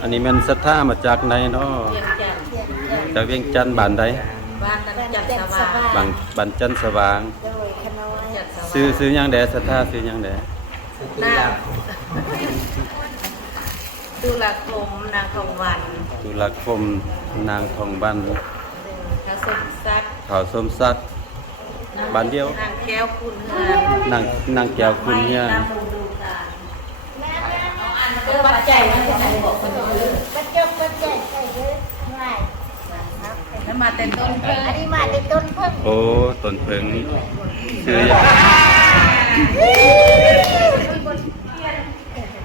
อันนี้มันศรัทธามาจากไหนเนาะจากเวียงจันทน์บ้านใดบ้านนั้นจันทร์สว่างบ้านจันทน์สว่างโดยคณะจันทร์สว่างซื้อหยังแดศรัทธาซื้อหยังแดนางตุลาคมนางทองวันตุลาคมนางทองบันข้าวส้มซักข้าวส้มซักบ้านเดียวนางแก้วคุณเฮือนนางแก้วคุณเฮือนปัจจัยมันจะบอกคนอื่นปัจจัยใส่เยอะง่ายแล้วมาแต่ต้นเพิ่งอันนี้มาแต่ต้นเพิ่งโอ้ต้นเพิ่งซื้อ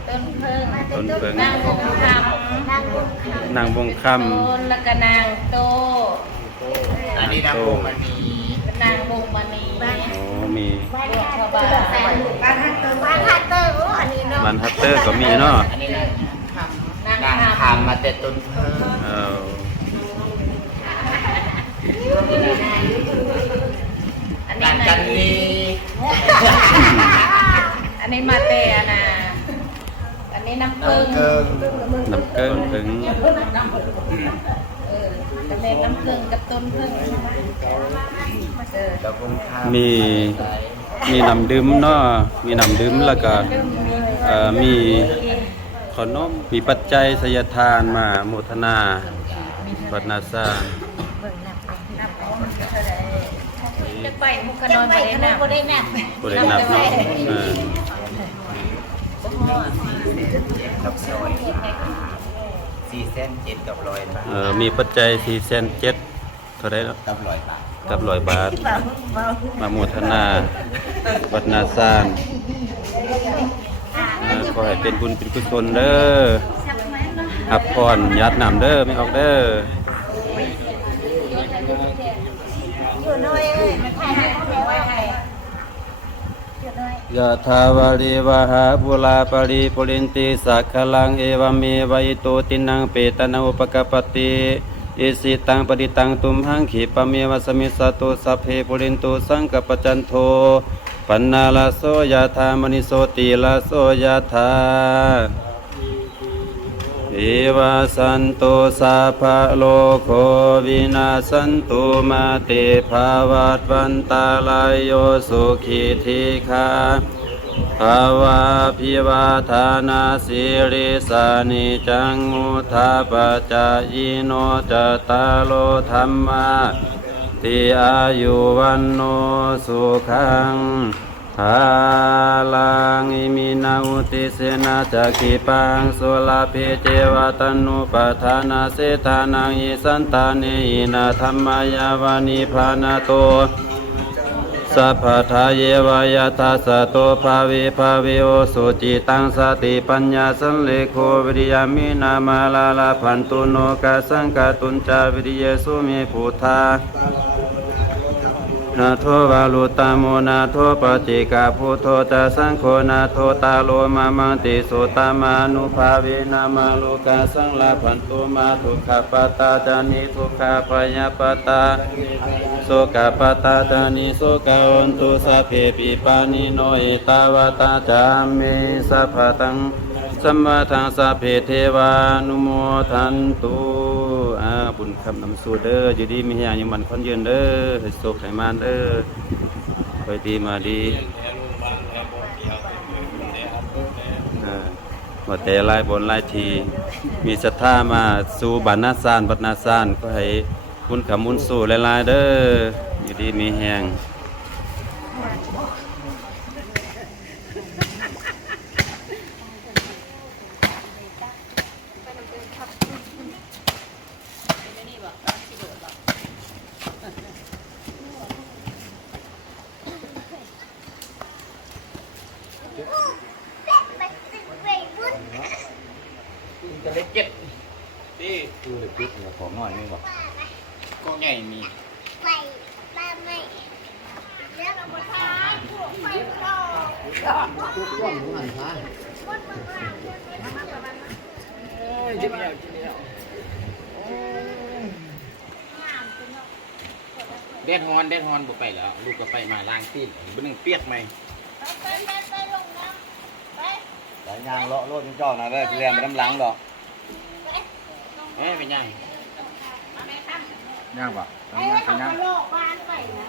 ต้นเพิ่งนางบงคำนางบงคำต้นแล้วก็นางโตอันนี้นางบงมณีนางบงมณีโอ้มีบ้านฮัตเตอร์โอ้อันนี้เนาะบ้านฮัตเตอร์ก็มีเนาะอันนี้นางคำมาแต่ต้นเพิ่งนางกันนีอันนี้มาแต่นะอันนี้น้ำเกิงถึงกระเลงน้ำเกิงกับต้นเพิ่งมีน้ำดื่มเนาะมีน้ำดื่มแล้วก็มีขนมมีปัจจัยสยทานมาโมทนาวัดนาซาจะไปมุกนอนบ่ได้นับเนาะกับซอย4,700,000กับ100 บาทมีปัจจัย4,700,000เท่าไรแล้วกับ100 บาทมาโมทนาวัดนาซานขอให้เป็นบุญเป็นกุศลเด้อหับพรยัดน้ำเด้อไม่ออกเด้อยะทาวาริวหาปุราปริปุรินติสักขลังเอวเมวะอิโตตินังเปตนะอุปกปติอิสิตังปฏิตังตุมหังขีปะเมวะสมิสตุสัพเพปุรินตุสังกปจันโทปันนาลาโสยะธามณิโสติลาโสยะธาเอวะสันโตสัพพะโลกโควินาสันตุมาเตภาวัตวันตาลายโยสุขีทีคาภาวะพิวาทานาสิริสานิจังมุทาปจายโนจตารโลธรรมาติอายุวันโนสุขังหาลังอิมินาอุติเสนาจักขิปังโสลาภิเจวะตันุปทานาเสธานังอิสันตาเนหินาธรรมายาวานิพานาโตสัพพทาเยวายาทัสสะโตภาวิโอสุจิตังสติปัญญาสังเลโควิริยามินามาลาลาพันตุโนกาสังกตุนจาวิริยสุเมพุทธานาโทวาลุตาโมนาโทปจิกาพุทโธตสังโฆนาโทตาโลมามังติสุตามานุภาเวนามาโลกาสังลาพันตุมาทุกขปตาจานิทุกขปยาปตาโสกปตาจานิโสกวันตุสัพเพปิปานิโนเอตาวตาจามเมสัพพตังสัมมาทังสัพเพเทวานุโมทันตุบุญคำนำสู่เด้ออยู่ดีมีแห่งยังมันคนยืนเด้อให้โศกให้มานเด้อไปดีมาดีว่าแต่ลายบนลายทีมีศรัทธามาสู่บ้านนาซานวัดนาซานก็ให้บุญคำบุญสู่หลายๆเด้ออยู่ดีมีแห่งจะเล็กเจ็ดที่ดูเล็กเจ็ดของน้อยมีบ่ก็ใหญ่มีไปบ้านไม่เดี๋ยวเราไปทานพวกไปต่อทุกคนหันทางจิ้มแล้วเด็ดฮอนบุกไปแล้วลูกก็ไปมาล้างตีนบุญหนึ่งเปียกไหมไปลงน้ำไปยางเลาะรถจ้องนะได้เรียนไปน้ำหลังดอกไป เป็นยัง มาแม่ค่ำ ย่างป่ะ ไอ้เขาก็โลกบ้านไปนะ